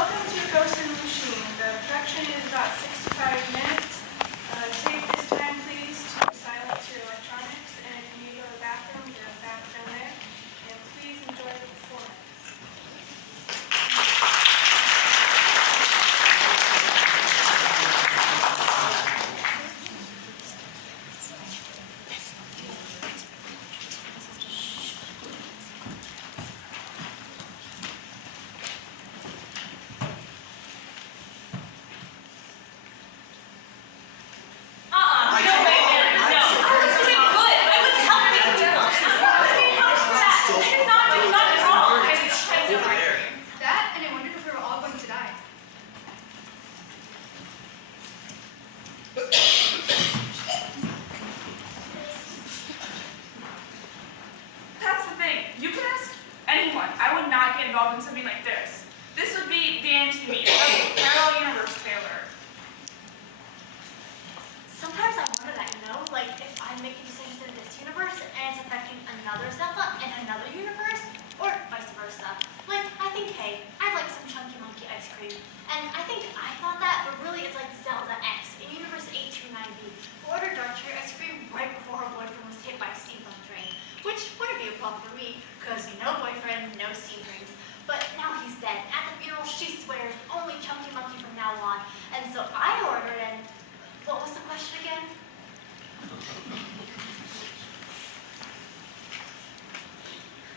Welcome to Ghost in the Machine. The production is about 65 minutes. Take this time, please, to silence your electronics, and if you need to go to the bathroom, there's a bathroom there. And please enjoy the performance. Involved in something like this. This would be the anti-me, like parallel universe Taylor. Sometimes I wonder that, like if I'm making decisions in this universe and it's affecting another Zelda in another universe, or vice versa. Like, I think, hey, I'd like some Chunky Monkey ice cream, and I think I thought that, but really it's like Zelda X in Universe 829B, who ordered dark cherry ice cream right before her boyfriend was hit by a steampunk train, which wouldn't be a problem for me, because no boyfriend, no steam trains. But now he's dead. At the funeral, she swears only Chunky Monkey from now on. And so I ordered, and what was the question again?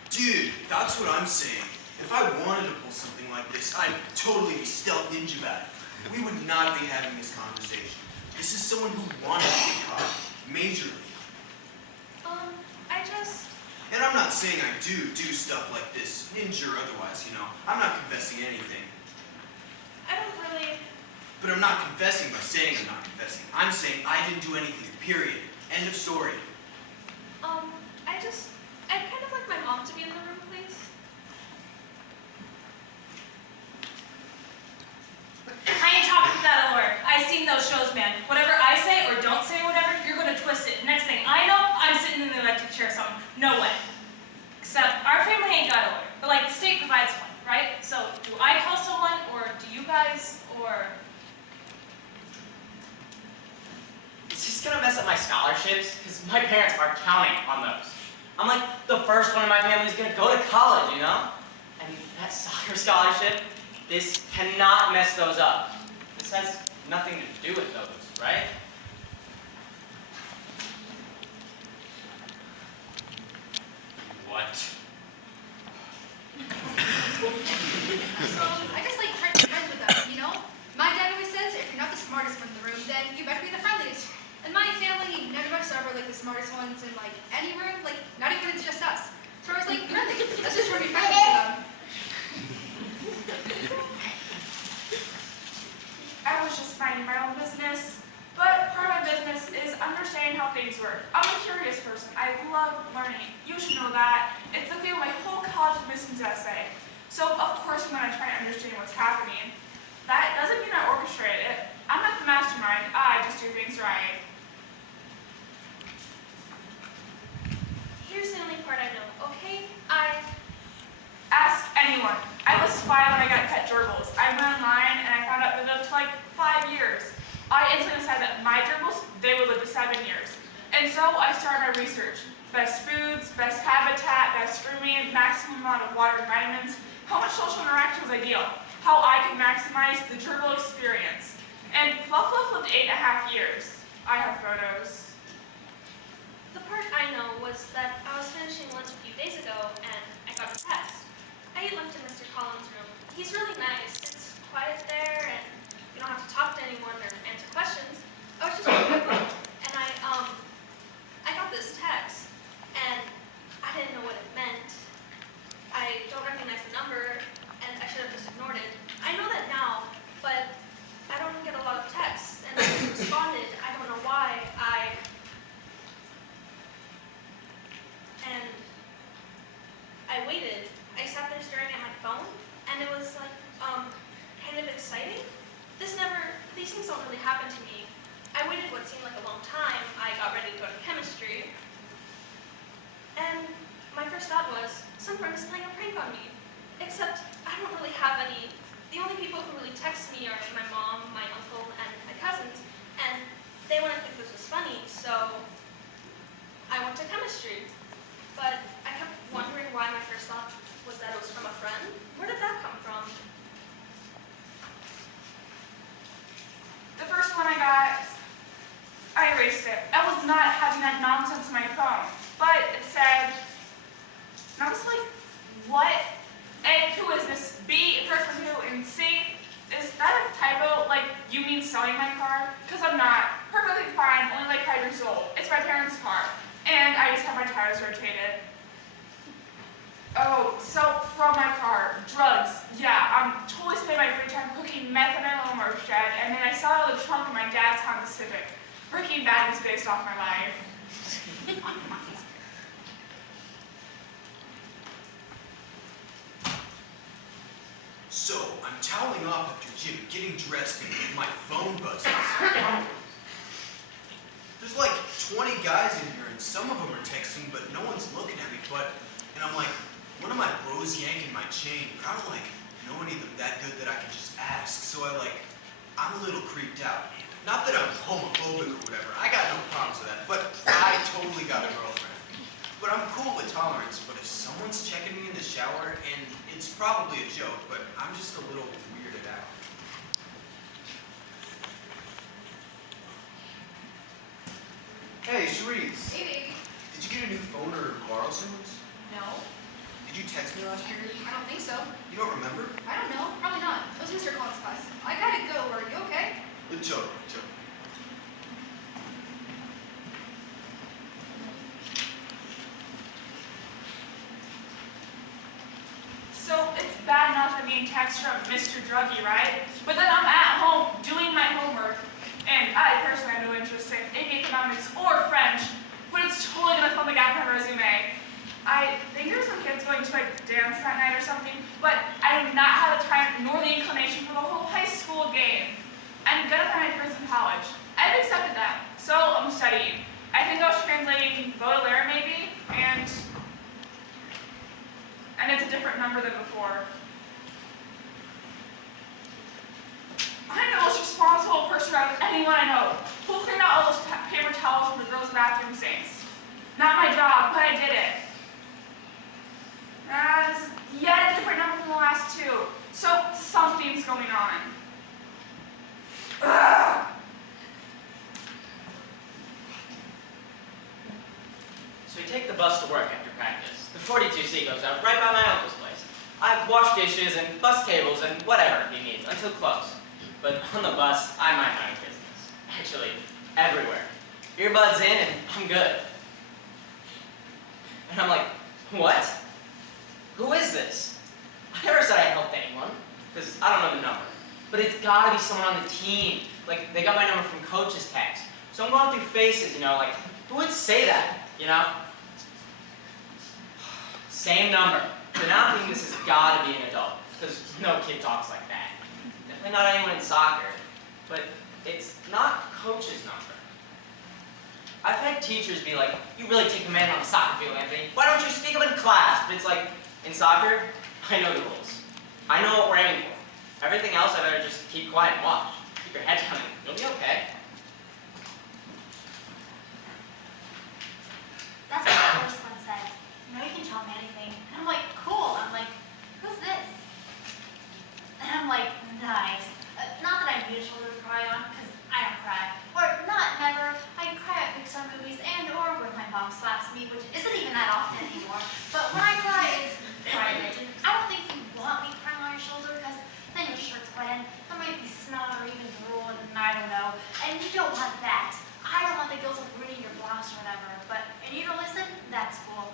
Dude, that's what I'm saying. If I wanted to pull something like this, I'd totally be stealth ninja about it. We would not be having this conversation. This is someone who wanted to get caught, majorly. And I'm not saying I do stuff like this, ninja or otherwise, I'm not confessing anything. I don't really... But I'm not confessing by saying I'm not confessing. I'm saying I didn't do anything, period. End of story. I'd kind of like my mom to be in the room, please. I ain't talking to that lawyer. I've seen those shows, man. Whatever I say or don't say whatever, you're gonna twist it. Next thing I know, I'm sitting in the electric chair or something. No way. Except our family ain't got a lawyer. But like the state provides one, right? So do I call someone or do you guys or... It's just gonna mess up my scholarships because my parents are counting on those. I'm like the first one in my family is gonna go to college, And that soccer scholarship, this cannot mess those up. This has nothing to do with those, right? What? So, I just like friends with them, My dad always says, if you're not the smartest one in the room, then you better be the friendliest. And my family, none of us are ever like the smartest ones in like any room, like not even it's just us. So I was like, friendly. Let's just try to be friendly with them. I was just minding my own business, but part of my business is understanding how things work. I'm a curious person. I love learning. You should know that. It's the theme of my whole college admissions essay. So of course I'm going to try to understand what's happening. That doesn't mean I orchestrate it. I'm not the mastermind. I just do things right. Here's the only part I know, okay? Ask anyone. I was 5 when I got pet gerbils. I went online and I found out they lived to like 5 years. I instantly decided that my gerbils, they would live to 7 years. And so I started my research. Best foods, best habitat, best grooming, maximum amount of water and vitamins, how much social interaction was ideal, how I could maximize the gerbil experience. And Fluff lived 8.5 years. I have photos. The part I know was that I was finishing lunch a few days ago and I got a text. I ate lunch in Mr. Collins' room. He's really nice. It's quiet there and you don't have to talk to anyone or answer questions. I was just reading my book and I got this text and I didn't know what it meant. I don't recognize the number and I should have just ignored it. I know that now, but I don't get a lot of texts and I just responded. I don't know why. And I waited. I sat there staring at my phone, and it was like, kind of exciting. These things don't really happen to me. I waited what seemed like a long time. I got ready to go to chemistry. And my first thought was, some friend is playing a prank on me. Except, I don't really have any the only people who really text me are my mom, my uncle, and my cousins, and they wouldn't think this was funny, so I went to chemistry. But I kept wondering why my first thought was that it was from a friend. Where did that come from? The first one I got, I erased it. I was not having that nonsense on my phone. But it said, and I was like, what? A, who is this? B, first from who? And C, is that a typo? Like, you mean selling my car? Because I'm not. Perfectly fine, only like 5 years old. It's my parents' car. And I just have my tires rotated. Oh, so from my car, drugs. Yeah, I'm totally spending my free time cooking meth in my lawnmower shed, and then I saw it in the trunk of my dad's Honda Civic. Breaking Bad was based off my life. So, I'm toweling off after gym, getting dressed, and my phone buzzes. There's like 20 guys in here, and some of them are texting, but no one's looking at me. And I'm like, one of my bros yanking my chain, but I don't like know any of them that good that I can just ask. So I'm a little creeped out. Not that I'm homophobic or whatever. I got no problems with that. But I totally got a girlfriend. But I'm cool with tolerance. But if someone's checking me in the shower, and it's probably a joke, but I'm just a little weirded out. Hey, Cherise. Hey, baby. Did you get a new phone or borrow someone's? No, Did you text me last period? I don't think so. You don't remember? I don't know. Probably not. It was Mr. Collins' class. I gotta go. Are you okay? Joke. So it's bad enough I'm being texted from Mr. Druggy, right? But then I'm at home doing my homework, and I personally have no interest in AP economics or French, but it's totally gonna fill the gap in my resume. I think there's some kids going to like dance that night or something, but I do not have the time nor the inclination for the whole high school game. I'm gonna find my place in college. I've accepted that, so I'm studying. I think I was translating Baudelaire maybe, and it's a different number than before. I'm the most responsible person out of anyone I know. Who cleaned out all those paper towels from the girls' bathroom sinks? Not my job, but I did it. This is yet a different number from the last two. So something's going on. Ugh. So we take the bus to work after practice. The 42C goes out right by my uncle's place. I wash dishes and bus cables and whatever he needs until close. But on the bus, I mind my own business. Actually, everywhere. Earbuds in and I'm good. And I'm like, what? Who is this? I never said I helped anyone, because I don't know the number. But it's gotta be someone on the team. Like, they got my number from coach's text. So I'm going through faces, like, who would say that, Same number. So now I'm thinking this has gotta be an adult, because no kid talks like that. Definitely not anyone in soccer. But it's not coach's number. I've had teachers be like, you really take command on the soccer field, Anthony. Why don't you speak up in class? But it's like, in soccer, I know the rules. I know what we're aiming for. Everything else, I better just keep quiet and watch. Keep your head down, and you'll be okay. That's what the first one said. You can tell me anything. And I'm like, cool. I'm like, who's this? And I'm like, nice. Not that I need a shoulder to cry on, because I don't cry. Or not never. I cry at Pixar movies and or when my mom slaps me, which isn't even that often anymore. But when I cry, it's private. And I don't think you want me crying on your shoulder, because then your shirt's wet and there might be snot or even drool, and I don't know. And you don't want that. I don't want the guilt of ruining your blouse or whatever. But, and you don't listen? That's cool.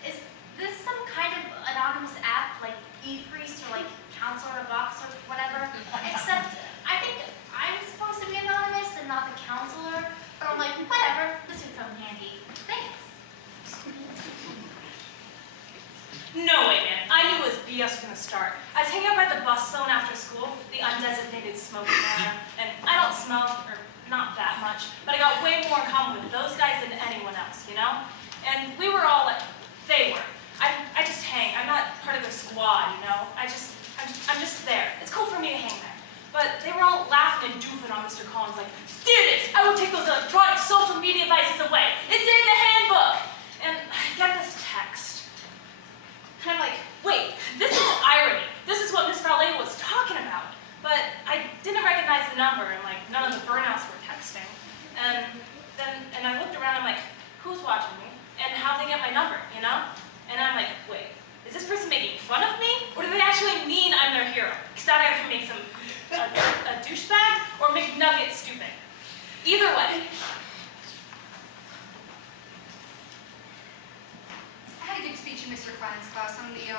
Is this some kind of anonymous app like ePriest or like Counselor in a Box or whatever? Except I think I'm supposed to be anonymous and not the counselor. But I'm like, whatever, this would come in handy. Thanks. No way, man. I knew it was BS from the start. I was hanging out by the bus zone after school, the undesignated smoking area, and I don't smell, or not that much, but I got way more in common with those guys than anyone else, And we were all like, they were. I just hang. I'm not part of the squad, I'm I'm just there. It's cool for me to hang there. But they were all laughing and doofing on Mr. Collins like, students, I will take those electronic social media devices away. It's in the handbook. And I get this text. And I'm like, wait, this is irony. This is what Miss Valet was talking about. But I didn't recognize the number, and like none of the burnouts were texting. And I looked around, I'm like, who's watching me? And how'd they get my number, you know? And I'm like, wait, is this person making fun of me? Or do they actually mean I'm their hero? Because I have to make a douchebag or make Nugget stupid. Either way. I had a good speech in Mr. Klein's class on the,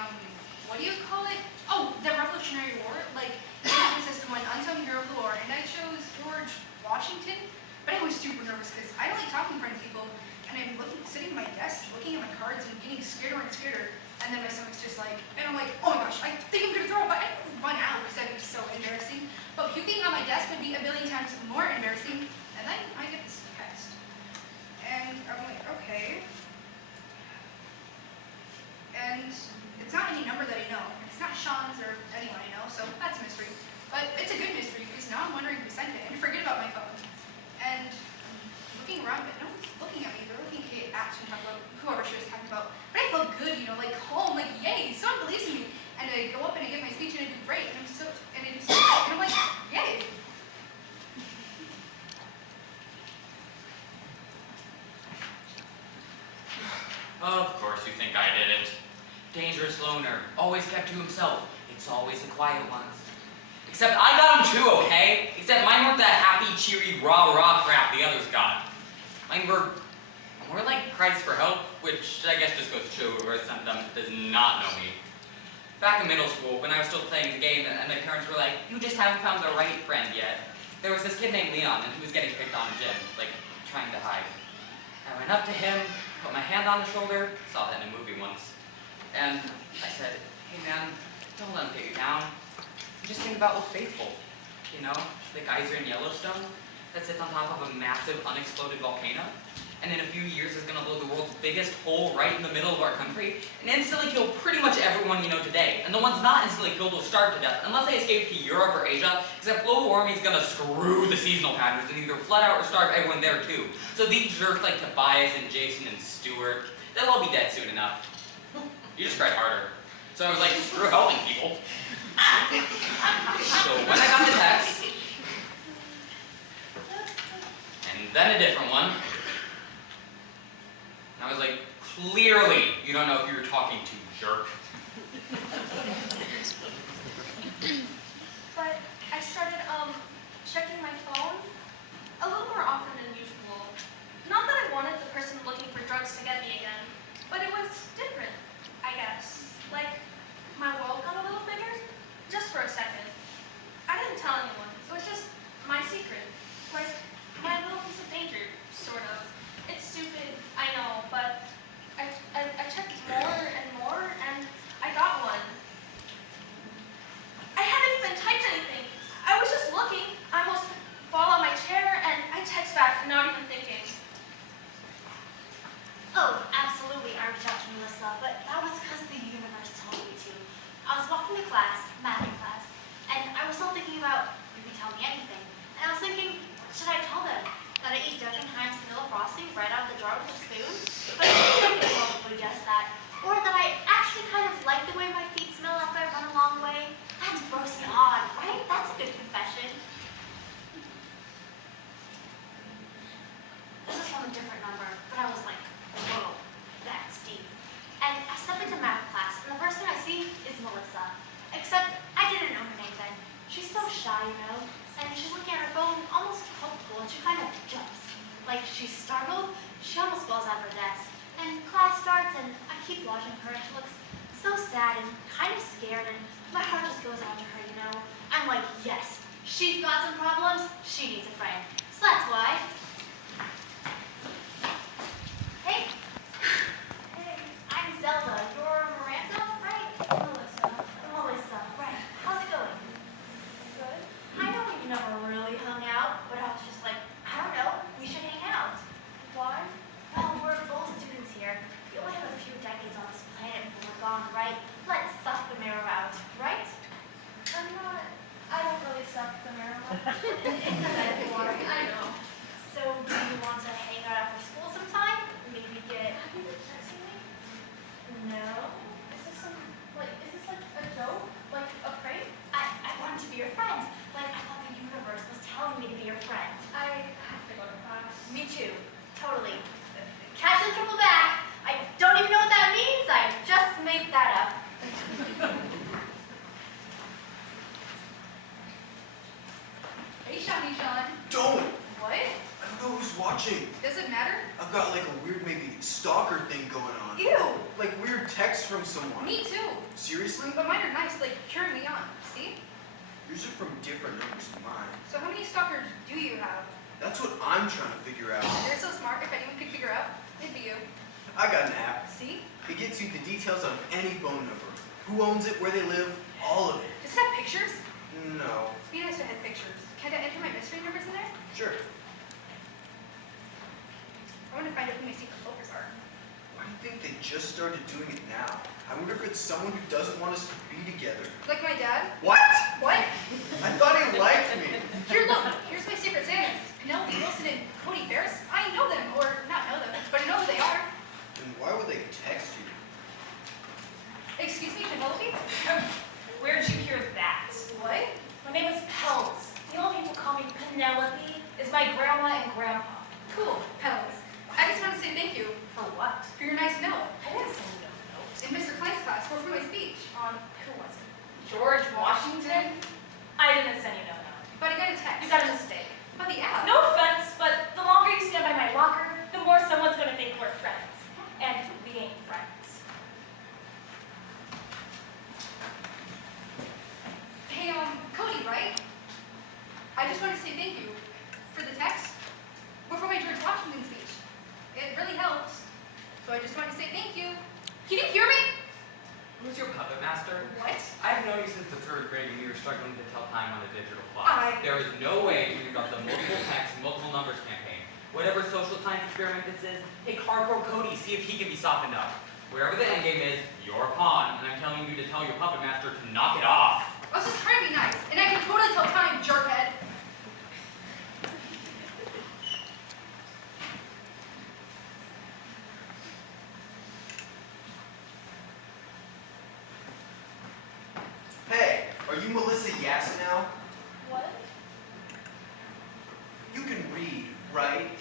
what do you call it? Oh, the Revolutionary War. Like, it says to an unsung hero of the war, and I chose George Washington. But I was super nervous because I don't like talking in front of people, and I'm sitting at my desk, looking at my cards and getting scared and scared. And then my stomach's just like, and I'm like, oh my gosh, I think I'm gonna throw up, but I don't run out because that'd be so embarrassing. But puking on my desk would be a billion times more embarrassing. And then I get this text. And I'm like, okay. And it's not any number that I know. It's not Sean's or anyone I know, so that's a mystery. But it's a good mystery because now I'm wondering who sent it and forget about my phone. And looking around, but no one's looking at me. They're looking at Action, talking about whoever she was talking about. But I felt good, you know, like calm, like yay, someone believes in me. And I go up and I give my speech and I do great. And I'm like, yay. Of course you think I did it. Dangerous loner, always kept to himself. It's always the quiet ones. Except I got them too, okay? Except mine weren't that happy, cheery, rah-rah crap the others got. Mine were more like cries for help, which I guess just goes to show whoever sent them does not know me. Back in middle school, when I was still playing the game, and my parents were like, you just haven't found the right friend yet. There was this kid named Leon, and he was getting picked on in gym, like, trying to hide. I went up to him, put my hand on his shoulder, saw that in a movie once, and I said, hey man, don't let him get you down. Just think about what's faithful. You know, the geyser in Yellowstone that sits on top of a massive unexploded volcano, and in a few years is gonna blow the world's biggest hole right in the middle of our country, and instantly kill pretty much everyone you know today. And the ones not instantly killed will starve to death, unless they escape to Europe or Asia, except global warming is gonna screw the seasonal patterns and either flood out or starve everyone there too. So these jerks like Tobias and Jason and Stuart, they'll all be dead soon enough. You just cried harder. So I was like, screw helping people. So when I got the text, and then a different one, I was like, clearly you don't know who you're talking to, jerk. But I started checking my phone a little more often than usual. Not that I wanted the person looking for drugs to get me again, but it was different, I guess. Like, my world got a little bigger, just for a second. I didn't tell anyone, so it's just my secret. Like, my little piece of danger, sort of. It's stupid, I know, but I checked more and more, and I got one. I hadn't even typed anything. I was just looking. I almost fall on my chair, and I text back, not even thinking. Oh, absolutely, I reached out to Melissa, but that was because the universe told me to. I was walking to class, math class, and I was still thinking about, you can tell me anything. And I was thinking, what should I tell them? That I eat Duncan-Hines vanilla frosting right out of the jar with a spoon? But I think they probably guess that. Or that I actually kind of like the way my feet smell after I run a long way. That's gross and odd, right? That's a good confession. This is from a different number, but I was like, whoa, that's deep. And I step into math class, and the first thing I see is Melissa. Except I didn't know her name then. She's so shy, you know? And she's looking at her phone, almost hopeful, and she kind of jumps. Like she's startled, she almost falls out of her desk. And class starts, and I keep watching her, and she looks so sad and kind of scared, and my heart just goes out to her, you know? I'm like, yes, she's got some problems, she needs a friend. So that's why. Hey. Hey, I'm Zelda. You're Miranda, right? Melissa, right. How's it going? Good. I know we never really hung out, but I was just like, I don't know, we should hang out. Why? Well, we're both students here. We only have a few decades on this planet before we're gone, right? Let's suck the mirror out, right? I've got like a weird maybe stalker thing going on. Ew. Like weird texts from someone. Me too. Seriously? But mine are nice, like cheering me on. See? Yours are from different numbers than mine. So how many stalkers do you have? That's what I'm trying to figure out. You're so smart. If anyone could figure out, it'd be you. I got an app. See? It gets you the details on any phone number. Who owns it, where they live, all of it. Does it have pictures? No. It'd be nice to have pictures. Can I enter my mystery numbers in there? Sure. I want to find out who my secret lovers are. Why do you think they just started doing it now? I wonder if it's someone who doesn't want us to be together. Like my dad? What? What? I thought he liked me. Here, look. Here's my secret Santas. Penelope Wilson and Cody Ferris. I know them, or not know them, but I know who they are. Then why would they text you? Excuse me, Penelope? Where did you hear that? What? My name is Pels. The only people call me Penelope is my grandma and grandpa. Cool, Pels. I just want to say thank you For what? for your nice note. I didn't send you no note. In Mr. Klein's class, or for my speech. Who was it? George Washington? I didn't send you no note. But I got a text. You got a mistake. About the app. No offense, but the longer you stand by my locker, the more someone's gonna think we're friends. And we ain't friends. Hey, Cody, right? I just want to say thank you for the text. Or for my George Washington speech. It really helps. So I just want to say thank you. Can you hear me? Who's your puppet master? What? I've known you since the 3rd grade when you were struggling to tell time on a digital clock. There is no way you got the multiple text, multiple numbers campaign. Whatever social science experiment this is, take hardcore Cody, see if he can be softened up. Wherever the end game is, you're a pawn, and I'm telling you to tell your puppet master to knock it off. I was just trying to be nice, and I can totally tell time, jerkhead. Hey, are you Melissa Yasinow? What? You can read, right?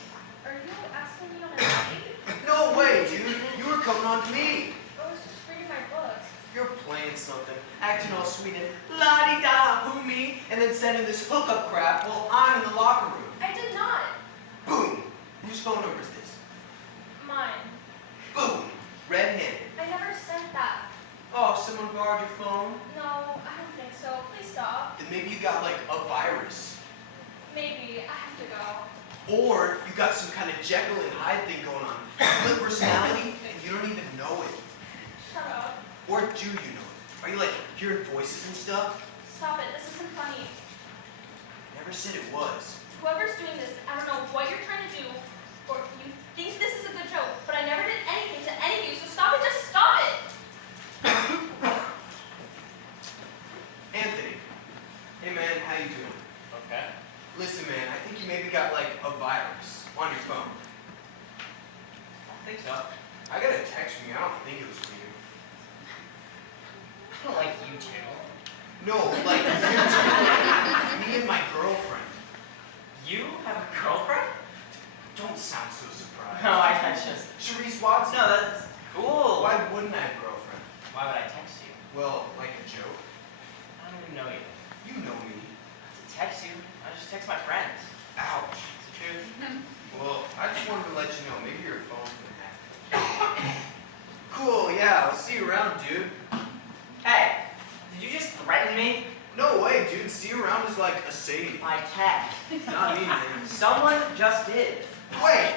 Are you asking me on a date? No way, dude. You were coming on to me. I was just reading my books. You're playing something, acting all sweet and la-di-da, who me, and then sending this hookup crap while I'm in the locker room. I did not. Boom. Whose phone number is this? Mine. Boom. Red-handed. I never sent that. Oh, someone borrowed your phone? No, I don't think so. Please stop. Then maybe you got like a virus. Maybe. I have to go. Or you got some kind of Jekyll and Hyde thing going on. Split personality and you don't even know it. Shut up. Or do you know it? Are you like hearing voices and stuff? Stop it. This isn't funny. Never said it was. Whoever's doing this, I don't know what you're trying to do, or you think this is a good joke, but I never did anything to any of you, so stop it. Just stop it. Anthony. Hey man, how you doing? Okay. Listen man, I think you maybe got like a virus on your phone. I think so. I got a text from you, I don't think it was from you. I don't like you two. No, like you two. Me and my girlfriend. You have a girlfriend? Don't sound so surprised. No, I just. Cherise Watson. No, that's cool. Why wouldn't I have a girlfriend? Why would I text you? Well, like a joke. I don't even know you. You know me. To text you, I just text my friends. Ouch. It's the truth. Well, I just wanted to let you know, maybe your phone's been hacked. Cool, yeah, I'll see you around, dude. Hey, did you just threaten me? No way, dude. See you around is like a saying. By text. Not me, man. Someone just did. Wait,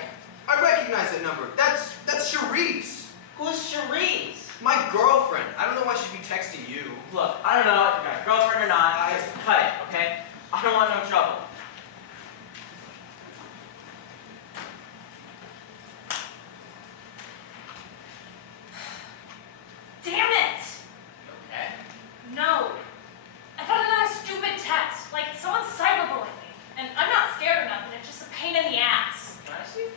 I recognize that number. That's Cherise. Who's Cherise? My girlfriend. I don't know why she'd be texting you. Look, I don't know if you got a girlfriend or not. Just cut it, okay? I don't want no trouble. Damn it! Okay. No. I got another stupid text. Like someone's cyberbullying me. And I'm not scared or nothing. It's just a pain in the ass. Can I see?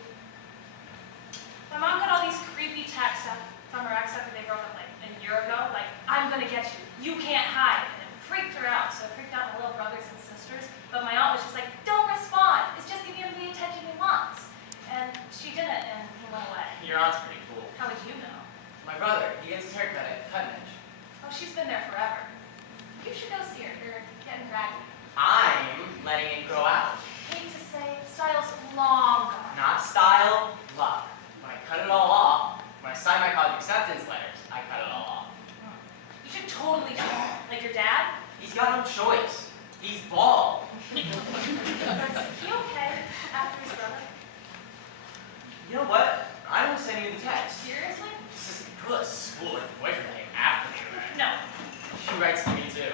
My mom got all these creepy texts from her ex after they broke up like a year ago. Like, I'm gonna get you. You can't hide. And it freaked her out. So it freaked out my little brothers and sisters. But my aunt was just like, don't respond. It's just giving him the attention he wants. And she didn't, and he went away. Your aunt's pretty cool. How would you know? My brother, he gets his haircut at Cutting Edge. Oh, she's been there forever. You should go see her. You're getting raggedy. I'm letting it grow out. Hate to say, style's long gone. Not style, luck. sign my college acceptance letters, I cut it all off. You should totally do it. Like your dad? He's got no choice. He's bald. Is he okay after his brother? You know what? I will send you the text. Seriously? This is good school and boyfriend came after me, right? No. She writes to me too.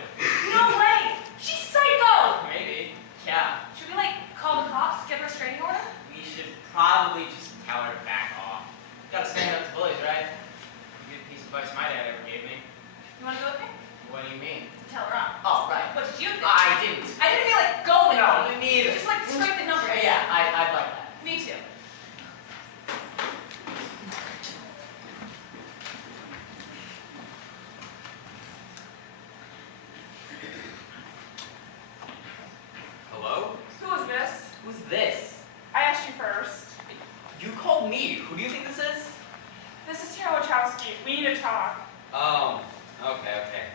No way! She's psycho! Maybe. Yeah. Should we like call the cops, get her a restraining order? We should probably just tell her to back off. Gotta stand up to bullies, right? A good piece of advice my dad ever gave me. You wanna go with me? What do you mean? Tell her off. Oh, right. What did you think? I didn't. I didn't mean like go with No, me. me neither. Just like scrape the numbers. Yeah, I'd like that. Me too. Hello? Who is this? Who's this? I asked you first. You called me. Who do you think this is? This is Tara Wachowski. We need to talk. Oh, okay.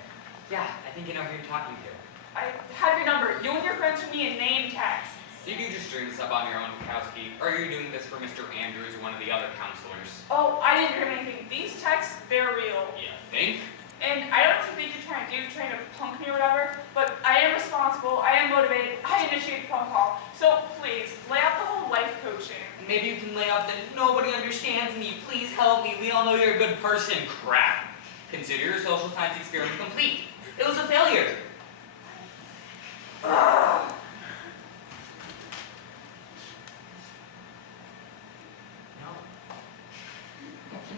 Yeah, I think I know who you're talking to. I have your number. You and your friends sent me a name text. Did you just dream this up on your own, Wachowski? Or are you doing this for Mr. Andrews or one of the other counselors? Oh, I didn't dream anything. These texts, they're real. You think? And I don't know what you think you're trying to punk me or whatever, but I am responsible, I am motivated, I initiated the phone call. So please, lay out the whole life coaching. Maybe you can lay out that nobody understands me. Please help me. We all know you're a good person. Crap. Consider your social science experiment complete. It was a failure. Ugh. No.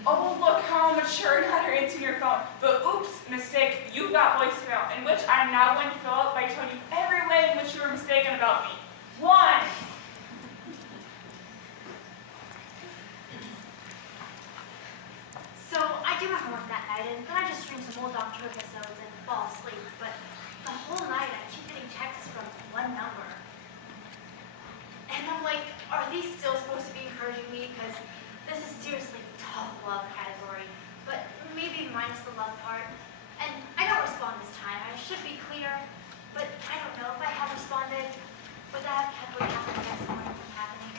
Oh, look how mature you had her into your phone. But oops, mistake, you got voicemail, in which I am now going to fill out by telling you every way in which you were mistaken about me. 1. So I do my homework that night, and then I just stream some old Doctor Who episodes and fall asleep. But the whole night I keep getting texts from one number. And I'm like, are these still supposed to be encouraging me? Because this is seriously tough love category. But maybe minus the love part. And I don't respond this time. I should be clear. But I don't know if I have responded. Would that have kept what happened the next morning from happening?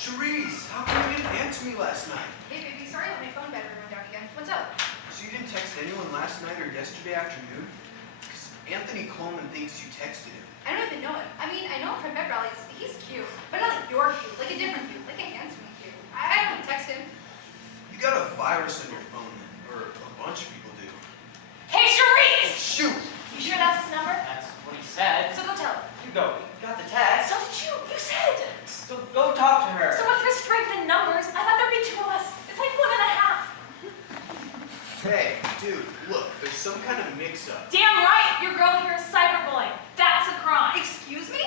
Cherise, how come you didn't answer me last night? Hey baby, sorry I let my phone battery run down again. What's up? So you didn't text anyone last night or yesterday afternoon? Because Anthony Coleman thinks you texted him. I don't even know him. I mean, I know him from pep rallies. He's cute, but not like you're cute, like a different cute, like a handsome cute. I don't text him. You got a virus on your phone then, or a bunch of people do. Hey, Charisse! Shoot! You sure that's his number? That's what he said. So go tell her. You go. You got the text. So did you. You said. So go talk to her. So with your strength in numbers, I thought there'd be 2 of us. It's like 1.5. Hey, dude, look, there's some kind of mix-up. Damn right, your girl here is cyberbullying. That's a crime. Excuse me?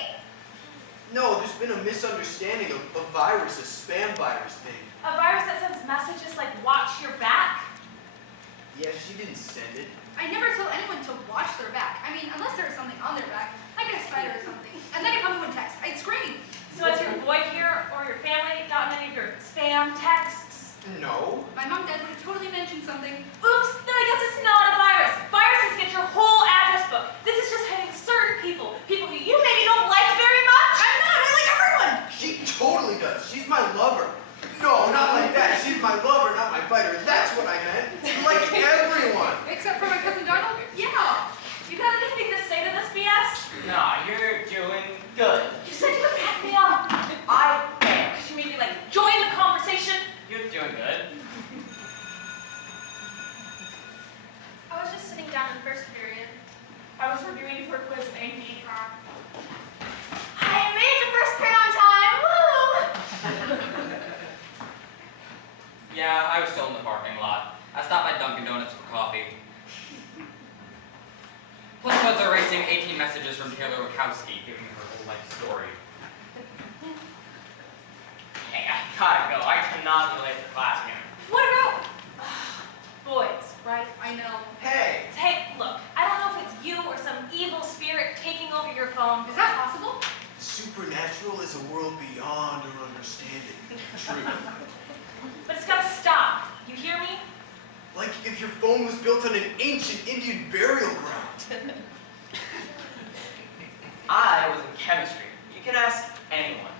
No, there's been a misunderstanding of a virus, a spam virus thing. A virus that sends messages like watch your back? Yeah, she didn't send it. I never tell anyone to watch their back. I mean, unless there was something on their back, like a spider or something. And then if anyone would text, I'd scream. So has your boy here or your family gotten any of your spam texts? No. My mom and dad would have totally mentioned something. Oops, then I guess it's not a virus. Viruses get your whole address book. This is just hitting certain people. People who you maybe don't like very much. I'm not! I like everyone! She totally does. She's my lover. No, not like that. She's my lover, not my fighter. That's what I meant. Like everyone. Except for my cousin Donald? Yeah! You got anything to say to this BS? Nah, you're doing good. You said you would back me up. I am. She made me like join the conversation. You're doing good. I was just sitting down in first period. I was reviewing for a quiz in AP Econ. I made it to first period on time! Woo! Yeah, I was still in the parking lot. I stopped by Dunkin' Donuts for coffee. Plus, I was erasing 18 messages from Taylor Wachowski, giving her whole life story. Hey, I gotta go. I cannot be late for class again. What about boys, right? I know. Hey. Hey, look, I don't know if it's you or some evil spirit taking over your phone. Is that possible? Supernatural is a world beyond our understanding. True. But it's gotta stop. You hear me? Like if your phone was built on an ancient Indian burial ground. I was in chemistry. You can ask anyone.